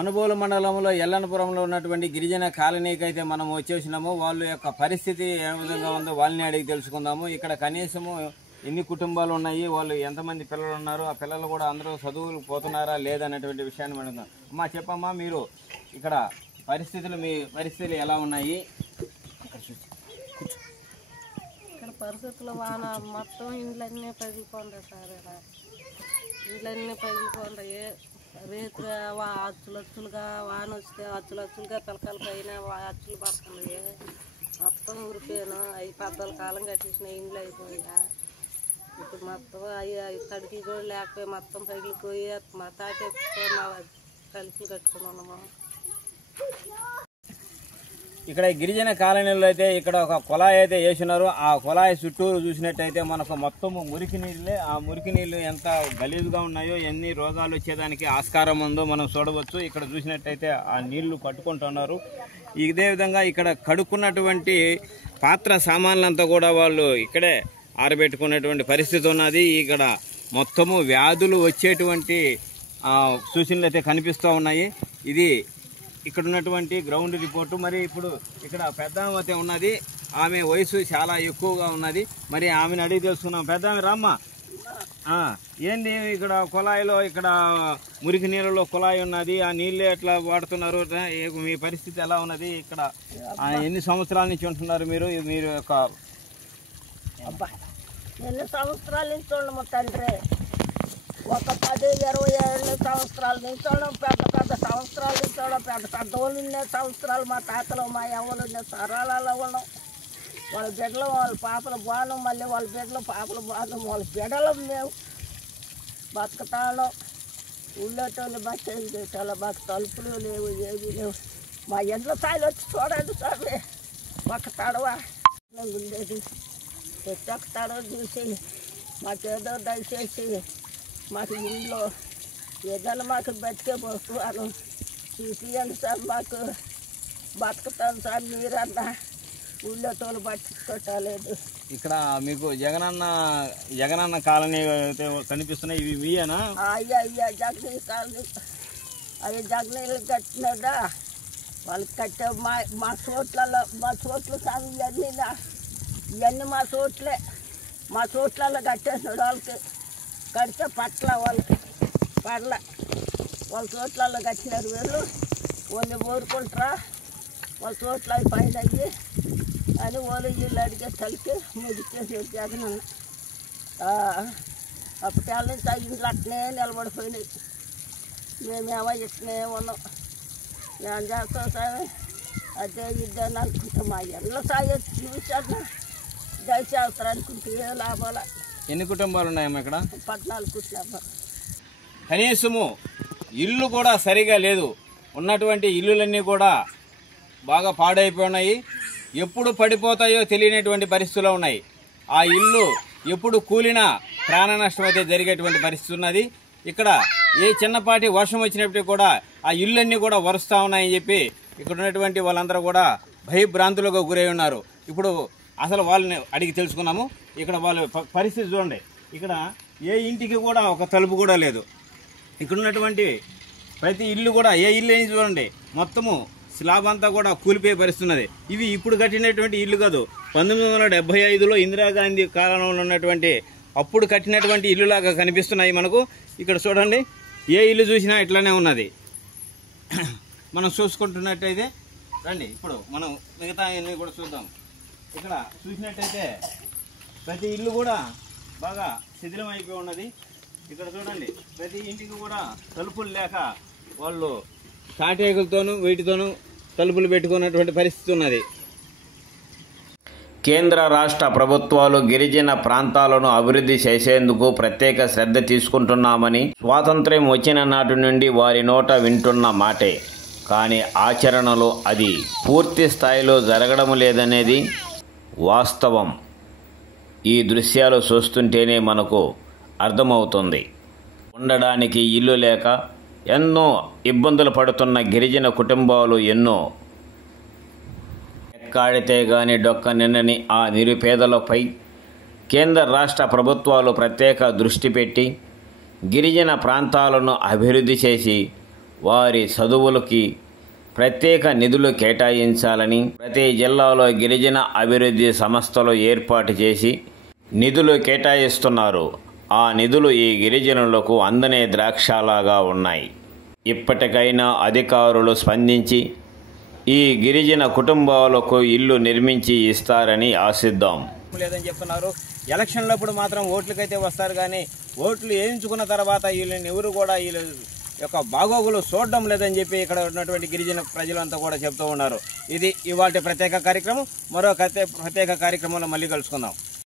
మనుబోలు మండలంలో ఎల్లనపురంలో ఉన్నటువంటి గిరిజన కాలనీకి అయితే మనం వచ్చేసినాము. వాళ్ళ యొక్క పరిస్థితి ఏ విధంగా ఉందో వాళ్ళని అడిగి తెలుసుకుందాము. ఇక్కడ కనీసము ఎన్ని కుటుంబాలు ఉన్నాయి, వాళ్ళు ఎంతమంది పిల్లలు ఉన్నారు, ఆ పిల్లలు కూడా అందరూ చదువులు పోతున్నారా లేదనేటువంటి విషయాన్ని మనం అమ్మా చెప్పమ్మా, మీరు ఇక్కడ పరిస్థితులు, మీ పరిస్థితులు ఎలా ఉన్నాయి? ఇక్కడ పరిస్థితులు వాన మొత్తం ఇండ్లన్నీ పగిలిపోండి సార్. ఇండ్లన్నీ పగిలిపోండి. రేపు అచ్చులచ్చులుగా వాన వస్తే అచ్చులచ్చులుగా పిల్లకాయలు పైన అచ్చులు పడుతుంది. మొత్తం ఊరిపోయాను. అవి పెద్దల కాలం కట్టేసిన ఇండ్లు అయిపోయా. ఇప్పుడు మొత్తం అవి తడికి కూడా లేకపోయి మొత్తం పగిలిపోయి మా తాటెత్తుతో మా కలిసి కట్టుకున్నాము. ఇక్కడ గిరిజన కాలనీలో అయితే ఇక్కడ ఒక కుళాయి అయితే వేసినారు. ఆ కుళాయి చుట్టూరు చూసినట్టయితే మనకు మొత్తము మురికి నీళ్ళే. ఆ మురికి నీళ్లు ఎంత గలీజుగా ఉన్నాయో, ఎన్ని రోగాలు వచ్చేదానికి ఆస్కారం ఉందో మనం చూడవచ్చు. ఇక్కడ చూసినట్టయితే ఆ నీళ్లు కట్టుకుంటున్నారు. ఇదే విధంగా ఇక్కడ కడుక్కున్నటువంటి పాత్ర సామాన్లంతా కూడా వాళ్ళు ఇక్కడే ఆరబెట్టుకునేటువంటి పరిస్థితి ఉన్నది. ఇక్కడ మొత్తము వ్యాధులు వచ్చేటువంటి సూచనలు అయితే కనిపిస్తూ ఉన్నాయి. ఇది ఇక్కడ ఉన్నటువంటి గ్రౌండ్ రిపోర్టు. మరి ఇప్పుడు ఇక్కడ పెద్ద ఆమె ఉన్నది. ఆమె వయసు చాలా ఎక్కువగా ఉన్నది. మరి ఆమెను అడిగి తెలుసుకున్నాం. పెద్ద ఆమె రామ్మ, ఏంది ఇక్కడ కుళాయిలో, ఇక్కడ మురికి నీళ్ళలో కుళాయి ఉన్నది, ఆ నీళ్ళే ఎట్లా వాడుతున్నారు, మీ పరిస్థితి ఎలా ఉన్నది? ఇక్కడ ఎన్ని సంవత్సరాల నుంచి ఉంటున్నారు మీరు? మీరు యొక్క ఎన్ని సంవత్సరాల నుంచి ఉండము తండ్రి, ఒక 10-20 సంవత్సరాల నుంచి ఉండడం, పెద్ద సంవత్సరాల నుంచి ఉండడం, పెద్ద వాళ్ళు ఉండే సంవత్సరాలు. మా తాతలు మా ఎవరు ఉండే తరాలలో ఉండడం. వాళ్ళ బిడ్డలు వాళ్ళ పాపలు బాను, మళ్ళీ వాళ్ళ బిడ్డలు పాపలు బాను, వాళ్ళ బిడ్డలు మేము బతుకుతాను. ఊళ్ళోటోళ్ళు బస్సు చేసేవాళ్ళు, మాకు తలుపులు లేవు, ఏమీ లేవు. మా ఇంట్లో స్థాయిలో వచ్చి చూడండి సార్. ఒక తడవ ఉండేది, ఒక తడవ చూసి మాకేదో దయచేసి మాకు ఇంట్లో ఏదైనా మాకు బతికే వస్తువును చూపియండి సార్. మాకు బతుకుతాను సార్. మీరన్నా ఊళ్ళో తోలు పట్టుకోవట్లేదు. ఇక్కడ మీకు జగనన్న కాలనీ కనిపిస్తున్నాయి. ఇవి మీయేనా? అయ్యా జగనీ కాలనీ. అవి జగనీళ్ళు కట్టినాడా వాళ్ళకి కట్టే మా చోట్లలో సార్. ఇవన్నీ మా చోట్లలో కట్టేసినాడు. వాళ్ళకి కడితే పట్ల వాళ్ళకి పడల వాళ్ళ చోట్లలో కట్టినారు. వీళ్ళు వాళ్ళు ఊరుకుంటారా వాళ్ళ చోట్ల అవి పైన అయ్యి అని వాళ్ళు వీళ్ళు అడిగే కలిపి ముగిచేసారు జగన్. అప్పటికేళ్ళ నుంచి ఆ ఇంట్లో అట్నే నిలబడిపోయినాయి. మేమేమో ఇట్నే ఉన్నాం. మేము చేస్తాం సార్. అదే ఇద్దని అనుకుంటాం. మా ఇళ్ళ సాయి చూసాను దయచేస్తారు అనుకుంటే ఏ లాభాల. ఎన్ని కుటుంబాలు ఉన్నాయమ్మా ఇక్కడ? 14 కుటుంబాలు. కనీసము ఇల్లు కూడా సరిగా లేదు. ఉన్నటువంటి ఇల్లులన్నీ కూడా బాగా పాడైపోయినాయి. ఎప్పుడు పడిపోతాయో తెలియనటువంటి పరిస్థితుల్లో ఉన్నాయి. ఆ ఇల్లు ఎప్పుడు కూలినా ప్రాణ నష్టం అయితే జరిగేటువంటి పరిస్థితి ఉన్నది. ఇక్కడ ఏ చిన్నపాటి వర్షం వచ్చినప్పటికీ కూడా ఆ ఇళ్ళన్నీ కూడా వరుస్తూ ఉన్నాయని చెప్పి ఇక్కడ ఉన్నటువంటి వాళ్ళందరూ కూడా భయభ్రాంతులకు గురై ఉన్నారు. ఇప్పుడు అసలు వాళ్ళని అడిగి తెలుసుకున్నాము. ఇక్కడ వాళ్ళ పరిస్థితి చూడండి. ఇక్కడ ఏ ఇంటికి కూడా ఒక తలుపు కూడా లేదు. ఇక్కడ ఉన్నటువంటి ప్రతి ఇల్లు కూడా, ఏ ఇల్లు అయినా చూడండి, మొత్తము స్లాబ్ అంతా కూడా కూలిపోయే పరిస్థితి ఉన్నది. ఇవి ఇప్పుడు కట్టినటువంటి ఇల్లు కాదు. 1975లో ఇందిరాగాంధీ కాలంలో ఉన్నటువంటి అప్పుడు కట్టినటువంటి ఇల్లులాగా కనిపిస్తున్నాయి మనకు. ఇక్కడ చూడండి, ఏ ఇల్లు చూసినా ఇట్లానే ఉన్నది. మనం చూసుకుంటున్నట్టయితే రండి, ఇప్పుడు మనం మిగతా ఇల్లు కూడా చూద్దాం. ఇక్కడ చూసినట్టయితే ప్రతి ఇల్లు కూడా బాగా శిథిలం అయిపోయి ఉన్నది. ఇక్కడ చూడండి, ప్రతి ఇంటికి కూడా తలుపులు లేక వాళ్ళు తాటేకులతోనూ వీటితోనూ తలుపులు పెట్టుకున్నటువంటి పరిస్థితి ఉన్నది. కేంద్ర రాష్ట్ర ప్రభుత్వాలు గిరిజన ప్రాంతాలను అభివృద్ధి చేసేందుకు ప్రత్యేక శ్రద్ధ తీసుకుంటున్నామని స్వాతంత్ర్యం వచ్చిన నాటి నుండి వారి నోట వింటున్న మాటే. కానీ ఆచరణలో అది పూర్తి స్థాయిలో జరగడం లేదనేది వాస్తవం. ఈ దృశ్యాలు చూస్తుంటేనే మనకు అర్థమవుతుంది. ఉండడానికి ఇల్లు లేక ఎన్నో ఇబ్బందులు పడుతున్న గిరిజన కుటుంబాలు ఎన్నో. ఎక్కాడితే గాని డొక్క నిన్నని ఆ నిరుపేదలపై కేంద్ర రాష్ట్ర ప్రభుత్వాలు ప్రత్యేక దృష్టి పెట్టి గిరిజన ప్రాంతాలను అభివృద్ధి చేసి వారి చదువులకి ప్రత్యేక నిధులు కేటాయించాలని ప్రతి జిల్లాలో గిరిజన అభివృద్ధి సంస్థలు ఏర్పాటు చేసి నిధులు కేటాయిస్తున్నారు. ఆ నిధులు ఈ గిరిజనులకు అందనే ద్రాక్షలాగా ఉన్నాయి. ఇప్పటికైనా అధికారులు స్పందించి ఈ గిరిజన కుటుంబాలకు ఇల్లు నిర్మించి ఇస్తారని ఆశిద్దాం. లేదని చెప్తున్నారు. ఎలక్షన్లప్పుడు మాత్రం ఓట్లకైతే వస్తారు, కానీ ఓట్లు వేయించుకున్న తర్వాత వీళ్ళని ఎవరు కూడా వీళ్ళ యొక్క బాగోగులు చూడడం లేదని చెప్పి ఇక్కడ ఉన్నటువంటి గిరిజన ప్రజలంతా కూడా చెప్తూ ఉన్నారు. ఇది ఇవాళ ప్రత్యేక కార్యక్రమం. మరో ప్రత్యేక కార్యక్రమంలో మళ్ళీ కలుసుకుందాం.